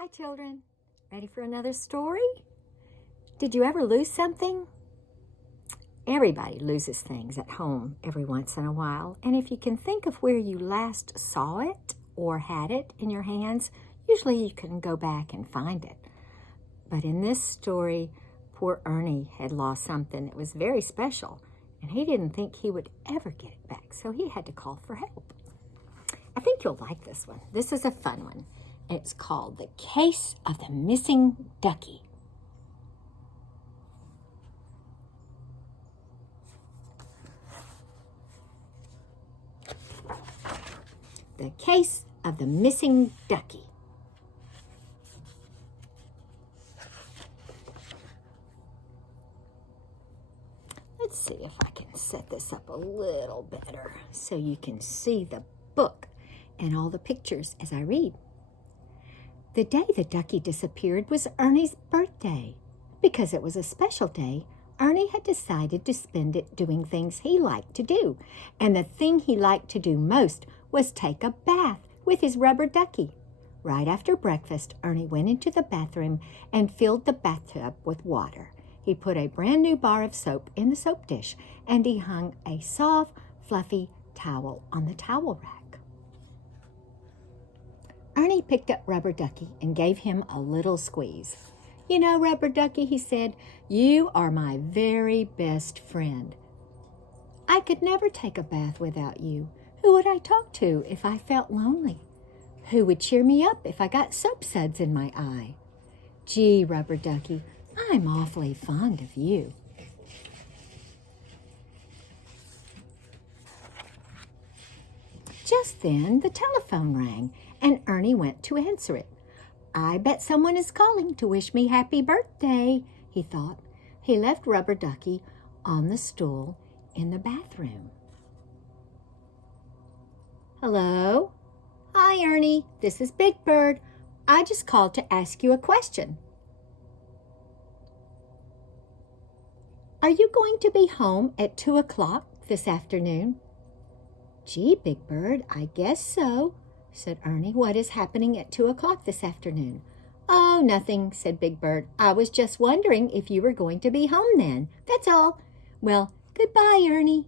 Hi, children. Ready for another story? Did you ever lose something? Everybody loses things at home every once in a while, and if you can think of where you last saw it or had it in your hands, usually you can go back and find it. But in this story, poor Ernie had lost something that was very special, and he didn't think he would ever get it back, so he had to call for help. I think you'll like this one. This is a fun one. It's called The Case of the Missing Ducky. The Case of the Missing Ducky. Let's see if I can set this up a little better so you can see the book and all the pictures as I read. The day the ducky disappeared was Ernie's birthday. Because it was a special day, Ernie had decided to spend it doing things he liked to do. And the thing he liked to do most was take a bath with his rubber ducky. Right after breakfast, Ernie went into the bathroom and filled the bathtub with water. He put a brand new bar of soap in the soap dish, and he hung a soft, fluffy towel on the towel rack. Ernie picked up Rubber Ducky and gave him a little squeeze. "You know, Rubber Ducky," he said, "you are my very best friend. I could never take a bath without you. Who would I talk to if I felt lonely? Who would cheer me up if I got soap suds in my eye? Gee, Rubber Ducky, I'm awfully fond of you." Just then, the telephone rang, and Ernie went to answer it. "I bet someone is calling to wish me happy birthday," he thought. He left Rubber Ducky on the stool in the bathroom. "Hello? Hi, Ernie. This is Big Bird. I just called to ask you a question. Are you going to be home at 2 o'clock this afternoon?" "Gee, Big Bird, I guess so," said Ernie. "What is happening at 2 o'clock this afternoon?" "Oh, nothing," said Big Bird. "I was just wondering if you were going to be home then. That's all. Well, goodbye, Ernie."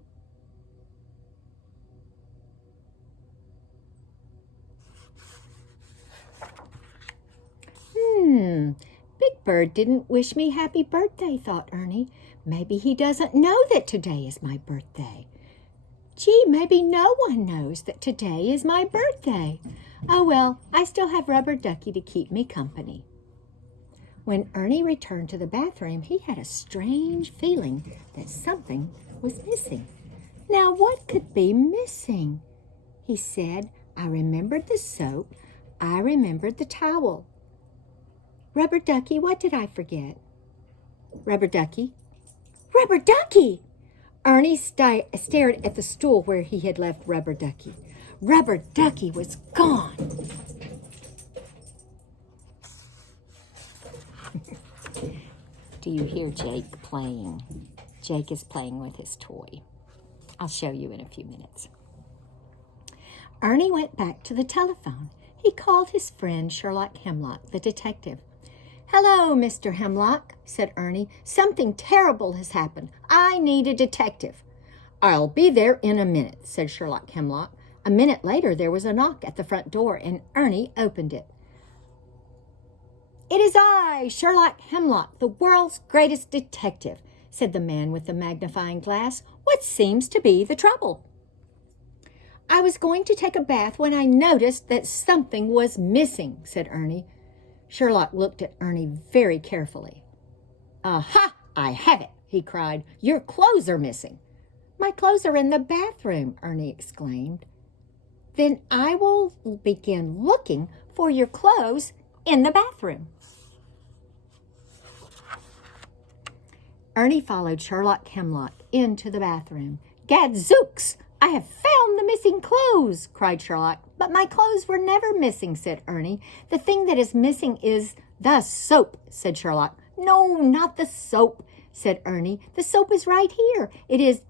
Big Bird didn't wish me happy birthday, thought Ernie. Maybe he doesn't know that today is my birthday. Gee, maybe no one knows that today is my birthday. Oh well, I still have Rubber Ducky to keep me company. When Ernie returned to the bathroom, he had a strange feeling that something was missing. Now, what could be missing? He said, "I remembered the soap. I remembered the towel. Rubber Ducky, what did I forget?" Rubber Ducky. Rubber Ducky! Ernie stared at the stool where he had left Rubber Ducky. Rubber Ducky was gone. Do you hear Jake playing? Jake is playing with his toy. I'll show you in a few minutes. Ernie went back to the telephone. He called his friend Sherlock Hemlock, the detective. "Hello, Mr. Hemlock," said Ernie. "Something terrible has happened. I need a detective." "I'll be there in a minute," said Sherlock Hemlock. A minute later, there was a knock at the front door, and Ernie opened it. "It is I, Sherlock Hemlock, the world's greatest detective," said the man with the magnifying glass. "What seems to be the trouble?" "I was going to take a bath when I noticed that something was missing," said Ernie. Sherlock looked at Ernie very carefully. "Aha! I have it!" he cried. "Your clothes are missing." "My clothes are in the bathroom," Ernie exclaimed. "Then I will begin looking for your clothes in the bathroom." Ernie followed Sherlock Hemlock into the bathroom. "Gadzooks! I have found the missing clothes!" cried Sherlock. "But my clothes were never missing," said Ernie. "The thing that is missing is the soap," said Sherlock. "No, not the soap," said Ernie. "The soap is right here. It is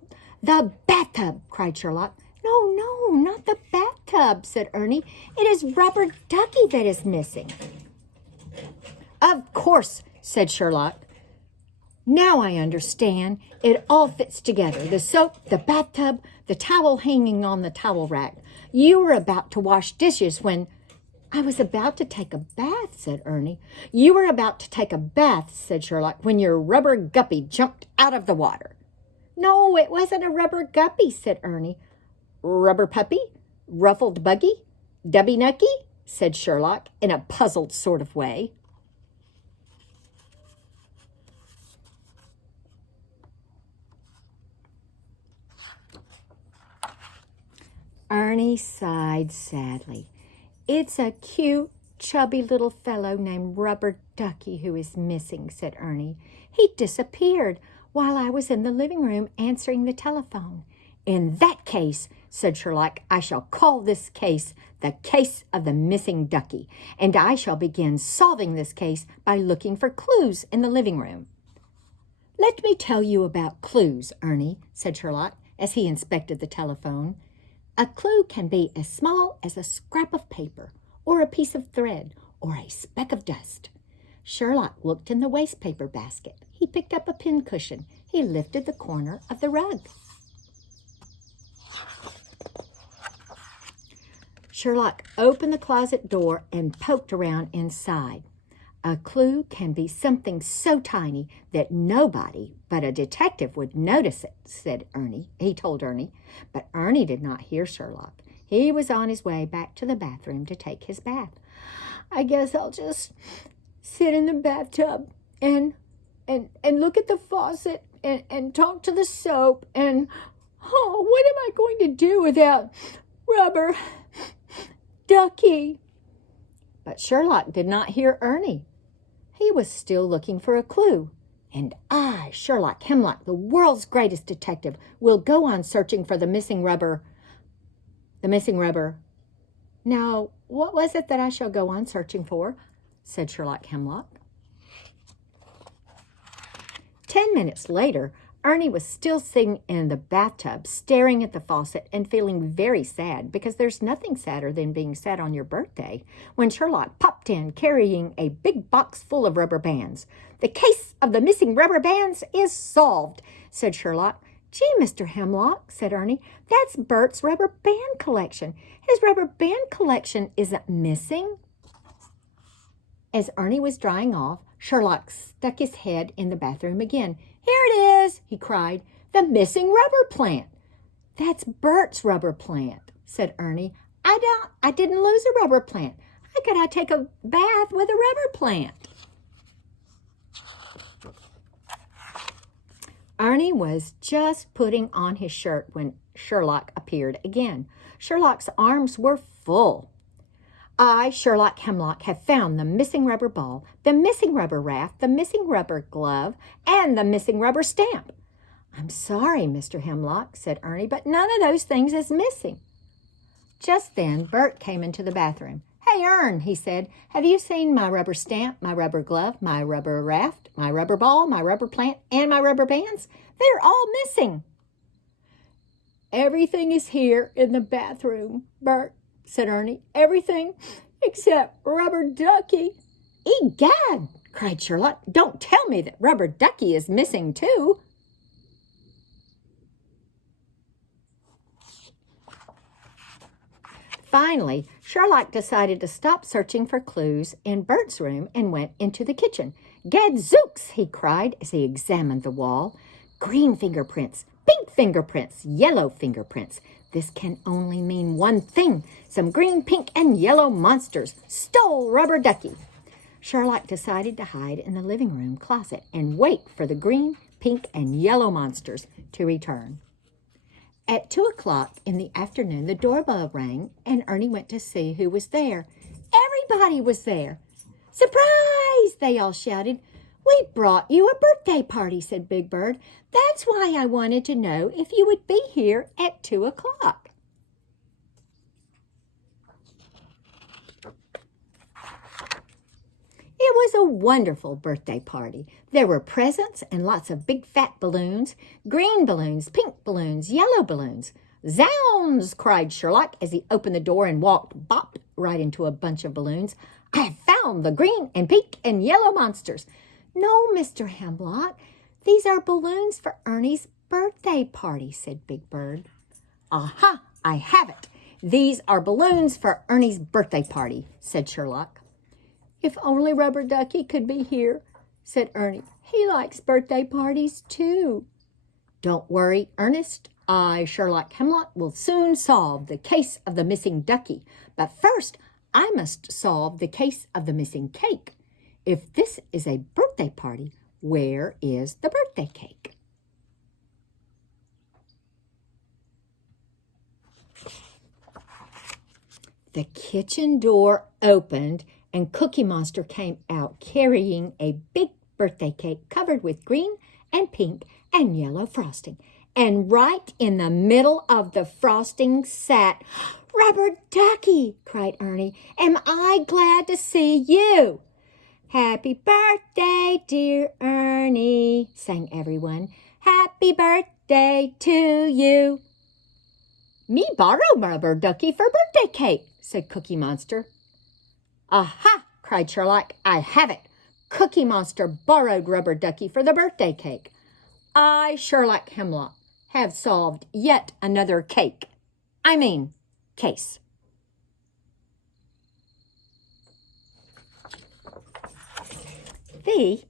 the bathtub," cried Sherlock. No, not the bathtub," said Ernie. "It is Rubber Ducky that is missing." course, said Sherlock. Now I understand. It all fits together. The soap, the bathtub, the towel hanging on the towel rack. You were about to wash dishes when... I was about to take a bath, said Ernie. You were about to take a bath, said Sherlock, when your rubber guppy jumped out of the water. No, it wasn't a rubber guppy, said Ernie. Rubber puppy? Ruffled buggy? Dubby Nucky? Said Sherlock in a puzzled sort of way. Ernie sighed sadly. It's a cute, chubby little fellow named Rubber Ducky who is missing, said Ernie. He disappeared while I was in the living room answering the telephone. In that case, said Sherlock, I shall call this case the case of the missing ducky, and I shall begin solving this case by looking for clues in the living room. Let me tell you about clues, Ernie, said Sherlock as he inspected the telephone. A clue can be as small as a scrap of paper, or a piece of thread, or a speck of dust. Sherlock looked in the wastepaper basket. He picked up a pincushion. He lifted the corner of the rug. Sherlock opened the closet door and poked around inside. A clue can be something so tiny that nobody but a detective would notice it, said Ernie. He told Ernie. But Ernie did not hear Sherlock. He was on his way back to the bathroom to take his bath. I guess I'll just sit in the bathtub and look at the faucet and talk to the soap and, oh, what am I going to do without Rubber Ducky? But Sherlock did not hear Ernie. He was still looking for a clue. And I, Sherlock Hemlock, the world's greatest detective, will go on searching for the missing rubber. Now, what was it that I shall go on searching for? Said Sherlock Hemlock. 10 minutes later, Ernie was still sitting in the bathtub, staring at the faucet and feeling very sad, because there's nothing sadder than being sad on your birthday, when Sherlock popped in carrying a big box full of rubber bands. The case of the missing rubber bands is solved, said Sherlock. Gee, Mr. Hemlock, said Ernie, that's Bert's rubber band collection. His rubber band collection isn't missing. As Ernie was drying off, Sherlock stuck his head in the bathroom again. Here it is, he cried, the missing rubber plant. That's Bert's rubber plant, said Ernie. I didn't lose a rubber plant. How could I take a bath with a rubber plant? Ernie was just putting on his shirt when Sherlock appeared again. Sherlock's arms were full. I, Sherlock Hemlock, have found the missing rubber ball, the missing rubber raft, the missing rubber glove, and the missing rubber stamp. I'm sorry, Mr. Hemlock, said Ernie, but none of those things is missing. Just then, Bert came into the bathroom. Hey, Ern, he said, have you seen my rubber stamp, my rubber glove, my rubber raft, my rubber ball, my rubber plant, and my rubber bands? They're all missing. Everything is here in the bathroom, Bert, said Ernie. Everything except Rubber Ducky. Egad, cried Sherlock. Don't tell me that Rubber Ducky is missing too. Finally, Sherlock decided to stop searching for clues in Bert's room and went into the kitchen. Gadzooks, he cried as he examined the wall. Green fingerprints, pink fingerprints, yellow fingerprints. This can only mean one thing. Some green, pink, and yellow monsters stole Rubber Ducky. Sherlock decided to hide in the living room closet and wait for the green, pink, and yellow monsters to return. At 2 o'clock in the afternoon, the doorbell rang, and Ernie went to see who was there. Everybody was there. Surprise! They all shouted. We brought you a birthday party, said Big Bird. That's why I wanted to know if you would be here at 2 o'clock. It was a wonderful birthday party. There were presents and lots of big fat balloons, green balloons, pink balloons, yellow balloons. Zounds, cried Sherlock as he opened the door and bopped right into a bunch of balloons. I have found the green and pink and yellow monsters. No, Mr. Hemlock, these are balloons for Ernie's birthday party, said Big Bird. Aha, I have it. These are balloons for Ernie's birthday party, said Sherlock. If only Rubber Ducky could be here, said Ernie. He likes birthday parties too. Don't worry, Ernest. I, Sherlock Hemlock, will soon solve the case of the missing ducky. But first, I must solve the case of the missing cake. If this is a birthday party, where is the birthday cake? The kitchen door opened and Cookie Monster came out carrying a big birthday cake covered with green and pink and yellow frosting. And right in the middle of the frosting sat Rubber Ducky, cried Ernie. Am I glad to see you? Happy birthday, dear Ernie, sang everyone. Happy birthday to you. Me borrow Rubber Ducky for birthday cake, said Cookie Monster. Aha, cried Sherlock, I have it. Cookie Monster borrowed Rubber Ducky for the birthday cake. I, Sherlock Hemlock, have solved yet another case. The